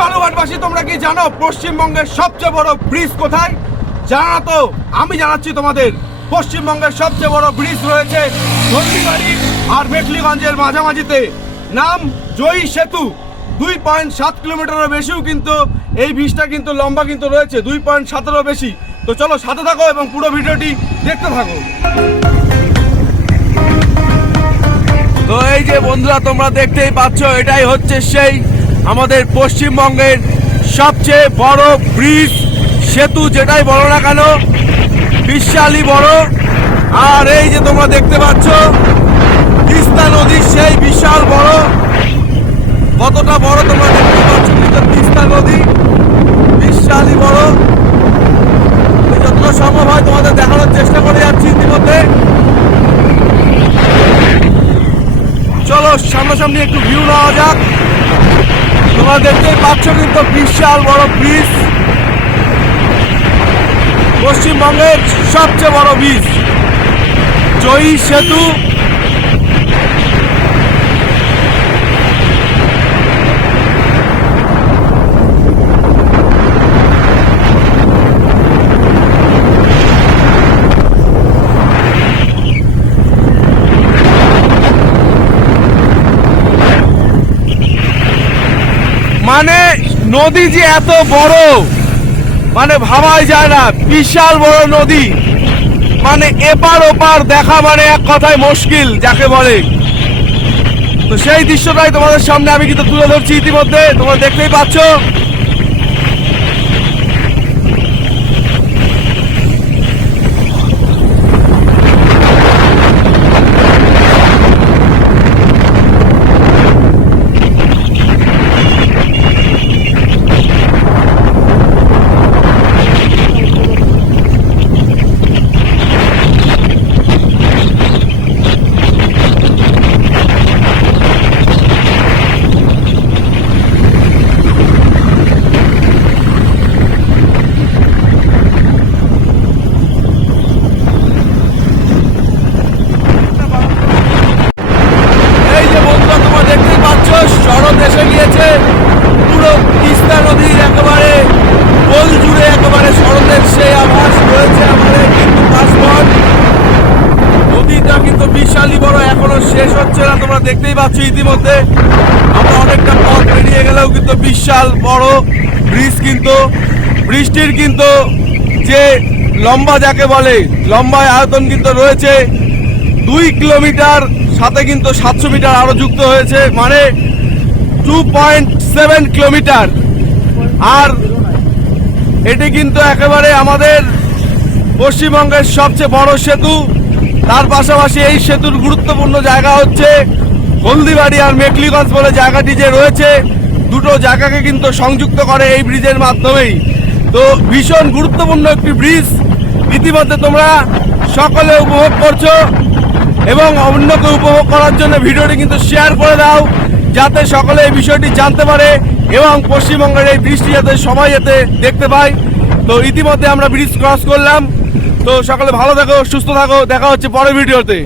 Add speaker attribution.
Speaker 1: বালুঘাটবাসী তোমরা কি জানো পশ্চিমবঙ্গের সবচেয়ে বড় ব্রিজ কোথায়? জানা তো, আমি জানাচ্ছি তোমাদের, পশ্চিমবঙ্গের সবচেয়ে বড় ব্রিজ রয়েছে হলদিবাড়ি আর মেটলিগঞ্জের মাঝামাঝিতে। নাম জয়ী সেতু। দুই পয়েন্ট সাত কিলোমিটারের বেশিও কিন্তু এই ব্রিজটা কিন্তু লম্বা কিন্তু রয়েছে, দুই পয়েন্ট সাতেরও বেশি। তো চলো সাথে থাকো এবং পুরো ভিডিওটি দেখতে থাকো। তো এই যে বন্ধুরা, তোমরা দেখতেই পাচ্ছ, এটাই হচ্ছে সেই আমাদের পশ্চিমবঙ্গের সবচেয়ে বড় ব্রিজ, সেতু যেটাই বলো না কেন, বিশালই বড়। আর এই যে তোমরা দেখতে পাচ্ছ, তিস্তা নদীর সেই বিশাল বড়। কতটা বড় তোমরা দেখতে পাচ্ছ? তিস্তা নদী, বিশালই বড়। যতটা সম্ভব হয় তোমাদের দেখানোর চেষ্টা করে যাচ্ছি ইতিমধ্যে। চলো সামনাসামনি একটু ভিউ নেওয়া যাক। তোমরা দেখতেই পাচ্ছ কিন্তু বিশাল বড় ব্রিজ পশ্চিমবঙ্গের সবচেয়ে বড় ব্রিজ জয়ী সেতু। মানে নদী যে এত বড় মানে ভাবাই যায় না, বিশাল বড় নদী। মানে এপার ওপার দেখা মানে এক কথায় মুশকিল, যাকে বলে। তো সেই দৃশ্যটাই তোমাদের সামনে আমি কিন্তু তুলে ধরছি ইতিমধ্যে, তোমরা দেখতেই পাচ্ছ এই যে বন্ধুরা তোমরা দেখতেই পাচ্ছ শরৎ গিয়েছে পুরো তিস্তা নদীর একেবারে গোল জুড়ে একেবারে শরতের সেই আভাস রয়েছে আমাদের কিন্তু পাসপোর্ট। নদীটা কিন্তু বিশালই বড়, এখনও শেষ হচ্ছে না, তোমরা দেখতেই পাচ্ছ ইতিমধ্যে। আমরা অনেকটা পথ বেরিয়ে গেলেও কিন্তু বিশাল বড় ব্রিজ কিন্তু বৃষ্টির কিন্তু যে লম্বা যাকে বলে, লম্বায় আয়তন কিন্তু রয়েছে দুই কিলোমিটার, সাথে কিন্তু সাতশো মিটার আরও যুক্ত হয়েছে। মানে টু পয়েন্ট সেভেন কিলোমিটার আর এটি কিন্তু একেবারে আমাদের পশ্চিমবঙ্গের সবচেয়ে বড় সেতু। তার পাশাপাশি এই সেতুর গুরুত্বপূর্ণ জায়গা হচ্ছে হলদিবাড়ি আর মেকলিগঞ্জ বলে জায়গাটি যে রয়েছে, দুটো জায়গাকে কিন্তু সংযুক্ত করে এই ব্রিজের মাধ্যমেই। তো ভীষণ গুরুত্বপূর্ণ একটি ব্রিজ। ইতিমধ্যে তোমরা সকলে উপভোগ করছ এবং অন্যকে উপভোগ করার জন্য ভিডিওটি কিন্তু শেয়ার করে দাও। যাতে সকলে এই বিষয়টি জানতে পারে এবং পশ্চিমবঙ্গের এই ব্রিজটি যাতে সবাই যাতে দেখতে পায়। তো ইতিমধ্যে আমরা ব্রিজ ক্রস করলাম। তো সকলে ভালো থাকো, সুস্থ থাকো। দেখা হচ্ছে পরের ভিডিওতে।